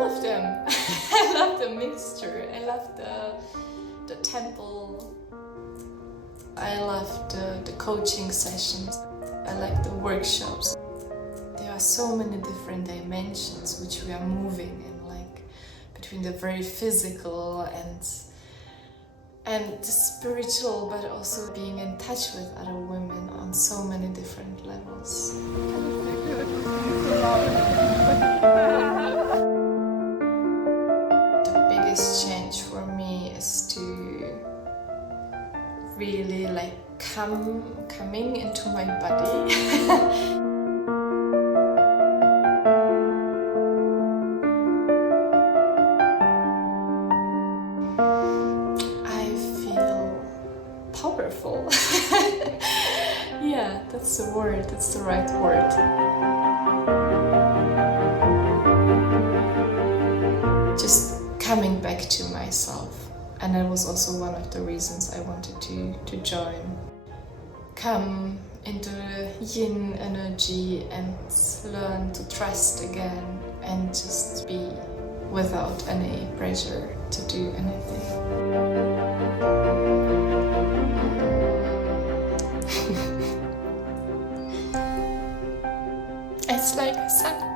all of them. I love the mixture. I love the temple. I love the coaching sessions. I like the workshops. There are so many different dimensions which we are moving in, like between the very physical and the spiritual, but also being in touch with other women on so many different levels. The biggest change for me is to really like coming into my body. Powerful. Yeah, that's the word, that's the right word. Just coming back to myself. And that was also one of the reasons I wanted to join. Come into the yin energy and learn to trust again and just be without any pressure to do anything. It's like a sun.